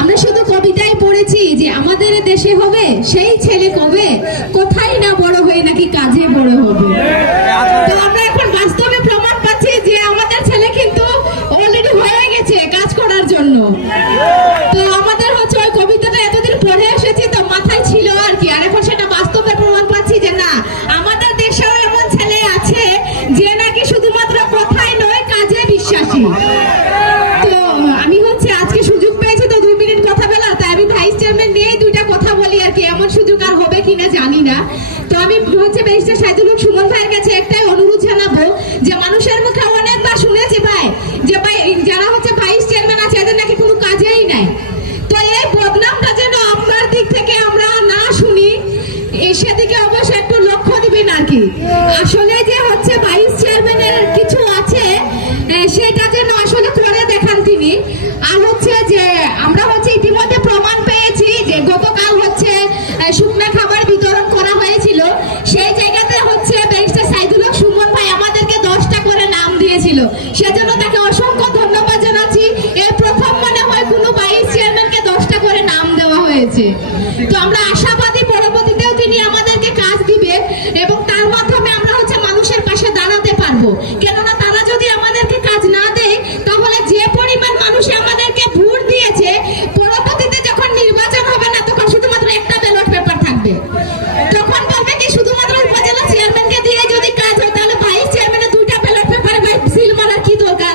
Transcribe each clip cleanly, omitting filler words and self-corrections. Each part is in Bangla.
আমরা শুধু কবিতায় পড়েছি যে আমাদের দেশে হবে সেই ছেলে কবে, কোথায় না বড় হয়ে নাকি কাজে বড় হবে। তো আমরা এখন বাস্তবে প্রমাণ পাচ্ছি যে আমাদের ছেলে কিন্তু অলরেডি হয়ে গেছে কাজ করার জন্য। তো আমাদের হচ্ছে ওই কবিতাটা এতদিন পড়ে এসেছি তো মাথায় ছিল আর কি, আর এখন সেটা বাস্তবে প্রমাণ পাচ্ছি যে না, আমাদের দেশেও এমন ছেলে আছে যে নাকি শুধুমাত্র কথায় নয় কাজে বিশ্বাসী। তো আমি হচ্ছে আজকে সুযোগ পেয়েছি তো 2 মিনিট কথা বলা, তাই আমি ভাইস চেয়ারম্যান নিয়ে দুইটা কথা বলি আর কি, এমন সুযোগ আর হবে কিনা জানি না। তো আমি হচ্ছে ব্যারিস্টার সাইদুল হক সুমন ভাইয়ের কাছে একটাই অনুরোধ জানাবো যে মানুষের মুখে অনেকবার শুনেছি ভাই যে ভাই যারা হচ্ছে ভাইস চেয়ারম্যান আছে এদের নাকি কোনো কাজেই নাই। তো এই বদনামটা যেন আপনার দিক থেকে আমরা না শুনি, সেদিকে অবশ্যই একটু লক্ষ্য দিবেন আর কি। আসলে যে হচ্ছে ভাইস চেয়ারম্যানের কিছু আছে সেটা যেন আসলে করে দেখান তিনি। আর হচ্ছে যে আমরা হচ্ছে ইতিমধ্যে প্রমাণ পেয়েছি যে গতকাল হচ্ছে শুকনা খাবার বিতরণ করা হয়েছিল, সেই জায়গাতে হচ্ছে ব্যারিস্টার সাইদুল হক সুমন ভাই আমাদেরকে 10টা করে নাম দিয়েছিল, সেজন্য তাকে অসংখ্য ধন্যবাদ জানাচ্ছি। এই প্রথম মনে হয় কোনো ভাইস চেয়ারম্যানকে 10টা করে নাম দেওয়া হয়েছে। তো আমরা আশাবাদী পরবর্তীতেও তিনি আমাদেরকে কাজ দিবে এবং তার মাধ্যমে আমরা হচ্ছে মানুষের পাশে দাঁড়াতে পারবো। কেননা তারা যদি আমাদেরকে কাজ না দেয় তাহলে যে পরিমাণ মানুষ আমাদেরকে ভোট দিয়েছে, পরবর্তীতে যখন নির্বাচন হবে না তখন শুধুমাত্র একটা ব্যালট পেপার থাকবে। তখন বলবে কি শুধুমাত্র উপজেলা চেয়ারম্যানকে দিয়ে যদি কাজ হয় তাহলে ভাইস চেয়ারম্যানের 2টা ব্যালট পেপারে ভাই সিল মারার কি দরকার।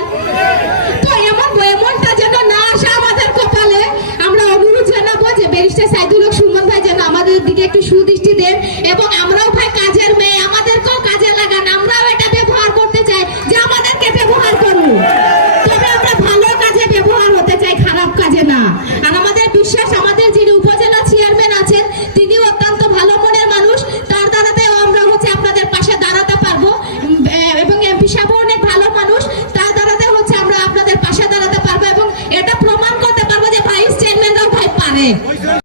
তো এমনটা যেন না আসে আমাদের কপালে। আমরা অনুরোধ জানাবো যে ব্যারিস্টার সাইদুল হক সুমন ভাই যেন আমাদের দিকে একটু সুদৃষ্টি দেন এবং আমরাও ভাই কাজের মেয়ে